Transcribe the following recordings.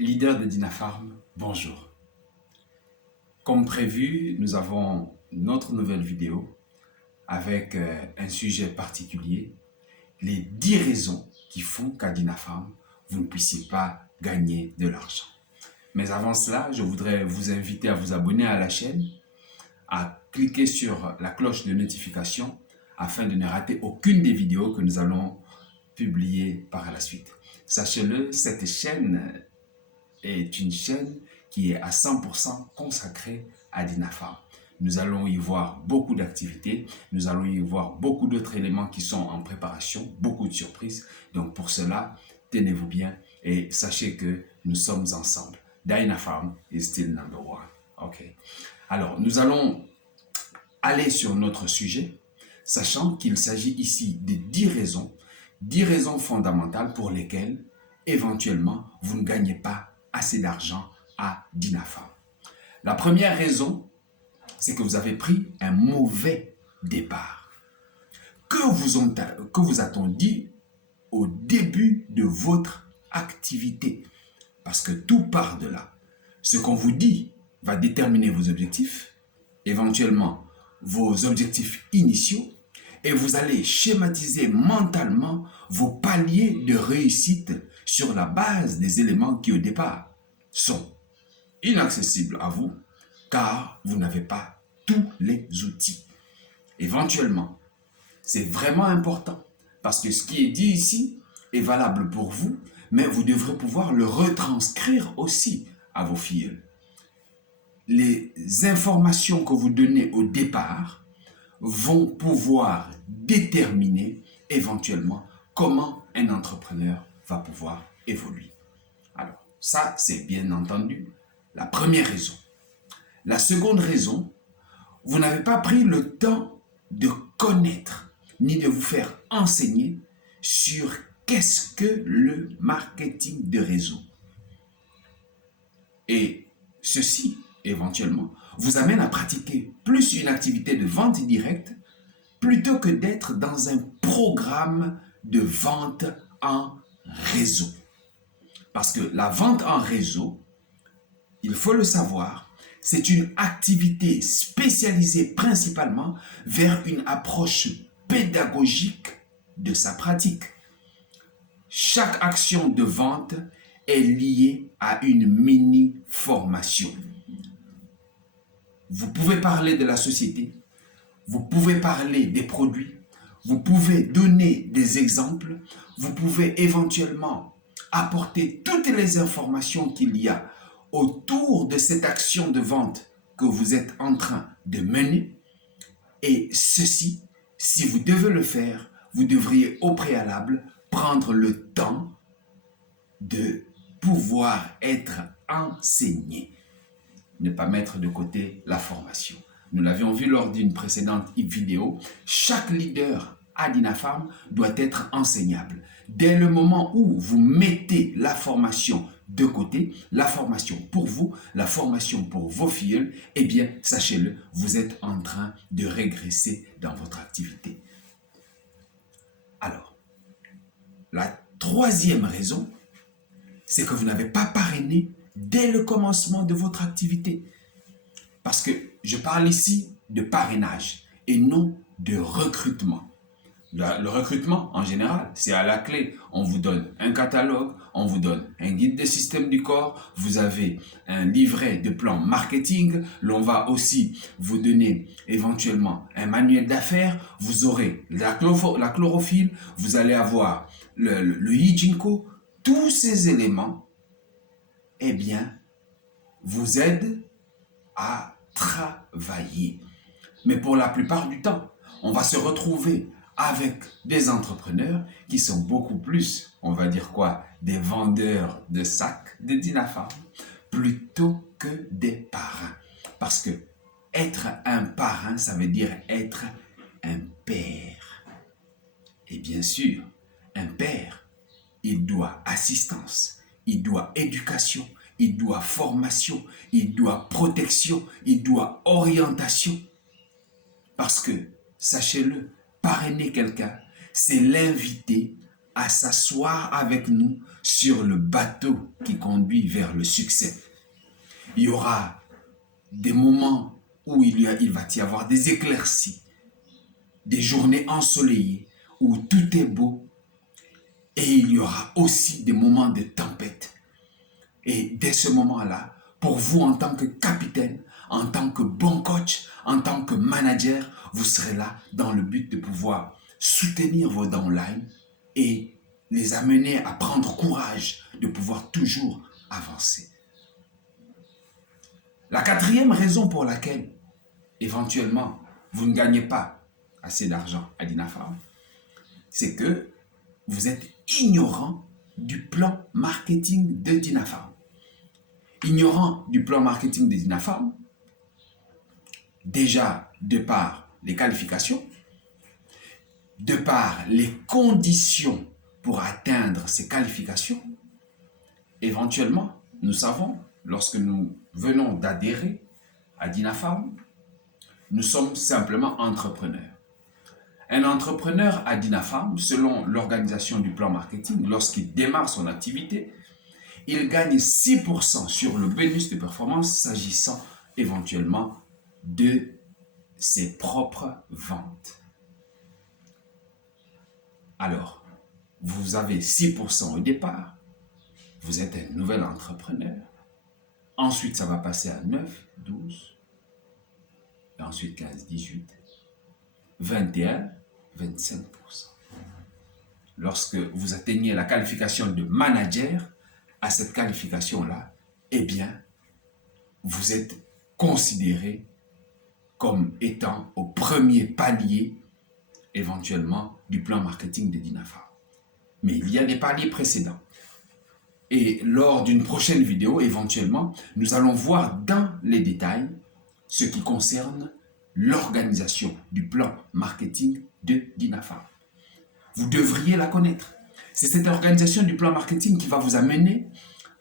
Leader de Dinafarm, bonjour. Comme prévu, nous avons notre nouvelle vidéo avec un sujet particulier, les 10 raisons qui font qu'à Dinafarm, vous ne puissiez pas gagner de l'argent. Mais avant cela, je voudrais vous inviter à vous abonner à la chaîne, à cliquer sur la cloche de notification afin de ne rater aucune des vidéos que nous allons publier par la suite. Sachez-le, cette chaîne est une chaîne qui est à 100% consacrée à Dinafarm. Nous allons y voir beaucoup d'activités, nous allons y voir beaucoup d'autres éléments qui sont en préparation, beaucoup de surprises. Donc pour cela, tenez-vous bien et sachez que nous sommes ensemble. Dinafarm is still number one. Ok. Alors, nous allons aller sur notre sujet, sachant qu'il s'agit ici de 10 raisons fondamentales pour lesquelles, éventuellement, vous ne gagnez pas assez d'argent à Dinafarm. La première raison, c'est que vous avez pris un mauvais départ. Que vous a-t-on dit au début de votre activité? Parce que tout part de là. Ce qu'on vous dit va déterminer vos objectifs, éventuellement vos objectifs initiaux, et vous allez schématiser mentalement vos paliers de réussite sur la base des éléments qui au départ sont inaccessibles à vous car vous n'avez pas tous les outils. Éventuellement, c'est vraiment important parce que ce qui est dit ici est valable pour vous, mais vous devrez pouvoir le retranscrire aussi à vos filles. Les informations que vous donnez au départ vont pouvoir déterminer éventuellement comment un entrepreneur va pouvoir évoluer. Alors, ça, c'est bien entendu la première raison. La seconde raison, vous n'avez pas pris le temps de connaître ni de vous faire enseigner sur qu'est-ce que le marketing de réseau. Et ceci, éventuellement, vous amène à pratiquer plus une activité de vente directe plutôt que d'être dans un programme de vente en réseau. Parce que la vente en réseau, il faut le savoir, c'est une activité spécialisée principalement vers une approche pédagogique de sa pratique. Chaque action de vente est liée à une mini-formation. Vous pouvez parler de la société, vous pouvez parler des produits, vous pouvez donner des exemples, vous pouvez éventuellement apporter toutes les informations qu'il y a autour de cette action de vente que vous êtes en train de mener. Et ceci, si vous devez le faire, vous devriez au préalable prendre le temps de pouvoir être enseigné. Ne pas mettre de côté la formation. Nous l'avions vu lors d'une précédente vidéo, chaque leader à Dinafarm doit être enseignable. Dès le moment où vous mettez la formation de côté, la formation pour vous, la formation pour vos filles, eh bien, sachez-le, vous êtes en train de régresser dans votre activité. Alors, la troisième raison, c'est que vous n'avez pas parrainé dès le commencement de votre activité. Parce que je parle ici de parrainage et non de recrutement. Le recrutement, en général, c'est à la clé. On vous donne un catalogue, on vous donne un guide des systèmes du corps, vous avez un livret de plan marketing, l'on va aussi vous donner éventuellement un manuel d'affaires, vous aurez la chlorophylle, vous allez avoir le Yijinko. Tous ces éléments, eh bien, vous aident à travailler. Mais pour la plupart du temps, on va se retrouver avec des entrepreneurs qui sont beaucoup plus, on va dire quoi, des vendeurs de sacs de Dinafarm, plutôt que des parrains. Parce que être un parrain, ça veut dire être un père. Et bien sûr, un père, il doit assistance, il doit éducation, il doit formation, il doit protection, il doit orientation. Parce que, sachez-le, parrainer quelqu'un, c'est l'inviter à s'asseoir avec nous sur le bateau qui conduit vers le succès. Il y aura des moments où il va y avoir des éclaircies, des journées ensoleillées où tout est beau, et il y aura aussi des moments de tempête. Et dès ce moment-là, pour vous en tant que capitaine, en tant que bon coach, en tant que manager, vous serez là dans le but de pouvoir soutenir vos downlines et les amener à prendre courage, de pouvoir toujours avancer. La quatrième raison pour laquelle, éventuellement, vous ne gagnez pas assez d'argent à Dinafarm, c'est que vous êtes ignorant du plan marketing de Dinafarm. Ignorant du plan marketing de Dinafarm, déjà de par les qualifications, de par les conditions pour atteindre ces qualifications. Éventuellement, nous savons, lorsque nous venons d'adhérer à Dinafarm, nous sommes simplement entrepreneurs. Un entrepreneur à Dinafarm, selon l'organisation du plan marketing, lorsqu'il démarre son activité, il gagne 6% sur le bonus de performance s'agissant éventuellement de ses propres ventes. Alors, vous avez 6% au départ, vous êtes un nouvel entrepreneur, ensuite ça va passer à 9, 12, et ensuite 15, 18, 21, 25%. Lorsque vous atteignez la qualification de manager, à cette qualification-là, eh bien, vous êtes considéré comme étant au premier palier, éventuellement, du plan marketing de Dinafarm. Mais il y a des paliers précédents. Et lors d'une prochaine vidéo, éventuellement, nous allons voir dans les détails ce qui concerne l'organisation du plan marketing de Dinafarm. Vous devriez la connaître. C'est cette organisation du plan marketing qui va vous amener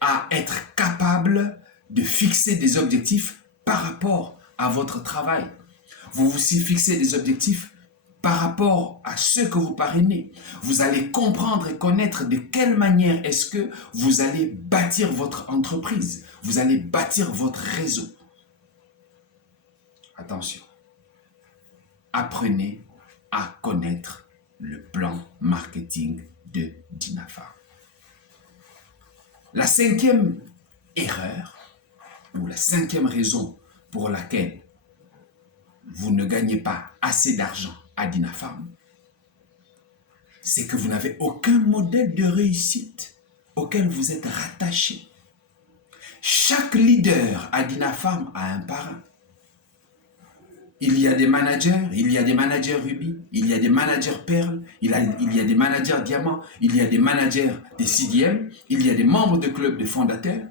à être capable de fixer des objectifs par rapport à votre travail. Vous aussi fixez des objectifs par rapport à ceux que vous parrainez. Vous allez comprendre et connaître de quelle manière est-ce que vous allez bâtir votre entreprise. Vous allez bâtir votre réseau. Attention. Apprenez à connaître le plan marketing de Dinafarm. La cinquième erreur, ou la cinquième raison pour laquelle vous ne gagnez pas assez d'argent à Dinafarm, c'est que vous n'avez aucun modèle de réussite auquel vous êtes rattaché. Chaque leader à Dinafarm a un parrain. Il y a des managers Ruby, il y a des managers Perle, il y a des managers Diamant, il y a des managers des CDM, il y a des membres de clubs de fondateurs.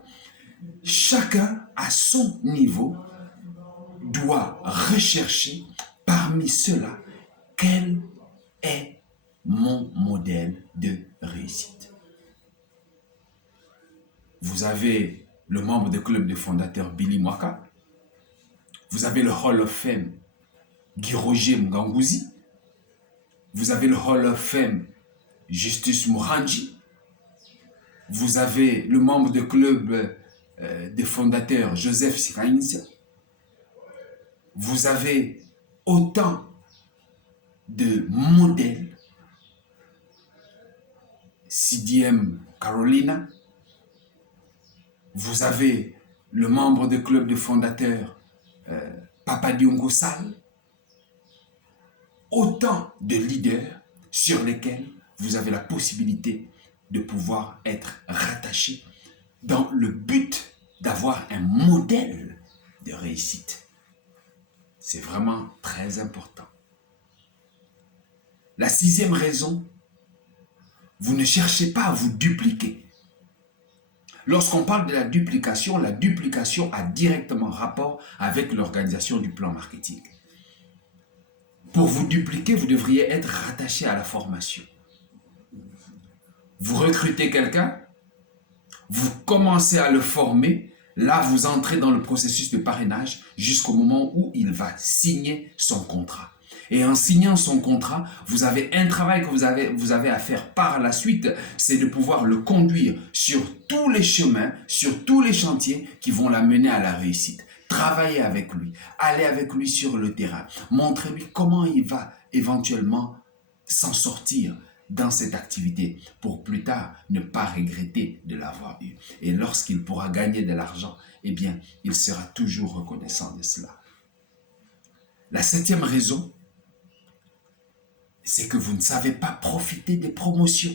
Chacun, à son niveau, doit rechercher parmi ceux-là quel est mon modèle de réussite. Vous avez le membre de club de fondateurs Billy Mwaka. Vous avez le Hall of Fame Guy Roger Mgangouzi. Vous avez le Hall of Fame Justus Murangi. Vous avez le membre de club des fondateurs Joseph Sirainsia. Vous avez autant de modèles. CDM Carolina. Vous avez le membre de club de fondateurs Papa Diongo Sall. Autant de leaders sur lesquels vous avez la possibilité de pouvoir être rattaché dans le but d'avoir un modèle de réussite. C'est vraiment très important. La sixième raison, vous ne cherchez pas à vous dupliquer. Lorsqu'on parle de la duplication a directement rapport avec l'organisation du plan marketing. Pour vous dupliquer, vous devriez être rattaché à la formation. Vous recrutez quelqu'un, vous commencez à le former, là vous entrez dans le processus de parrainage jusqu'au moment où il va signer son contrat. Et en signant son contrat, vous avez un travail que vous avez à faire par la suite, c'est de pouvoir le conduire sur tous les chemins, sur tous les chantiers qui vont l'amener à la réussite. Travailler avec lui, aller avec lui sur le terrain, montrer-lui comment il va éventuellement s'en sortir dans cette activité pour plus tard ne pas regretter de l'avoir eu. Et lorsqu'il pourra gagner de l'argent, eh bien, il sera toujours reconnaissant de cela. La 7e raison, c'est que vous ne savez pas profiter des promotions.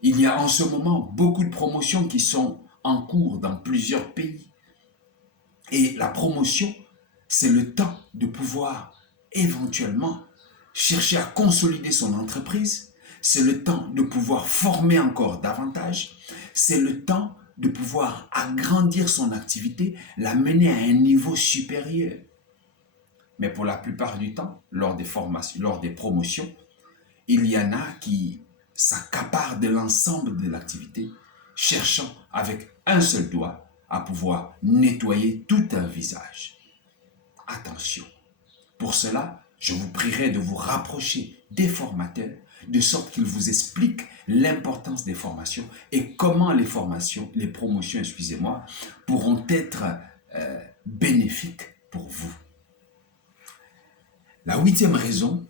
Il y a en ce moment beaucoup de promotions qui sont en cours dans plusieurs pays. Et la promotion, c'est le temps de pouvoir éventuellement chercher à consolider son entreprise. C'est le temps de pouvoir former encore davantage. C'est le temps de pouvoir agrandir son activité, la mener à un niveau supérieur. Mais pour la plupart du temps, lors des formations, lors des promotions, il y en a qui s'accaparent de l'ensemble de l'activité, cherchant avec un seul doigt à pouvoir nettoyer tout un visage. Attention. Pour cela, je vous prierai de vous rapprocher des formateurs, de sorte qu'ils vous expliquent l'importance des formations et comment les promotions, pourront être bénéfiques pour vous. La 8e raison,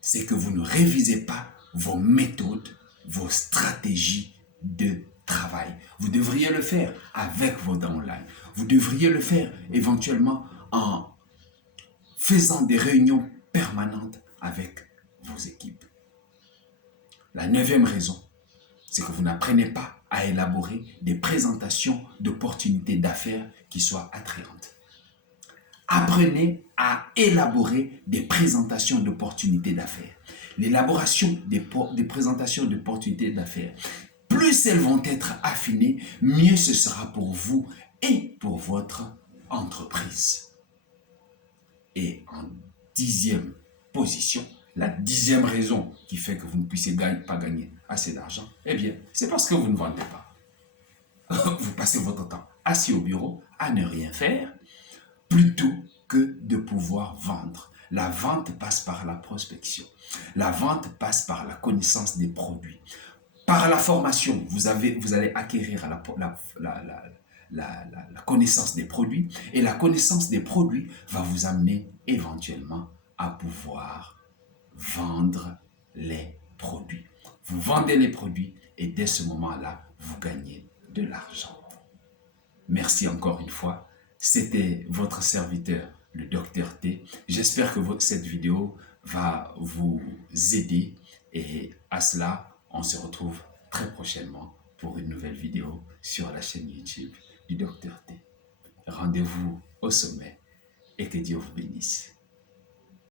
c'est que vous ne révisez pas vos méthodes, vos stratégies de travail. Vous devriez le faire avec vos downlines. Vous devriez le faire éventuellement en faisant des réunions permanentes avec vos équipes. La 9e raison, c'est que vous n'apprenez pas à élaborer des présentations d'opportunités d'affaires qui soient attrayantes. Apprenez à élaborer des présentations d'opportunités d'affaires. L'élaboration des présentations d'opportunités d'affaires, plus elles vont être affinées, mieux ce sera pour vous et pour votre entreprise. Et en 10e position, la 10e raison qui fait que vous ne puissiez pas gagner assez d'argent, eh bien, c'est parce que vous ne vendez pas. Vous passez votre temps assis au bureau à ne rien faire, plutôt que de pouvoir vendre. La vente passe par la prospection. La vente passe par la connaissance des produits. Par la formation, vous allez acquérir la connaissance des produits, et la connaissance des produits va vous amener éventuellement à pouvoir vendre les produits. Vous vendez les produits et dès ce moment-là, vous gagnez de l'argent. Merci encore une fois. C'était votre serviteur, le Dr T. J'espère que cette vidéo va vous aider, et à cela, on se retrouve très prochainement pour une nouvelle vidéo sur la chaîne YouTube du Dr T. Rendez-vous au sommet et que Dieu vous bénisse.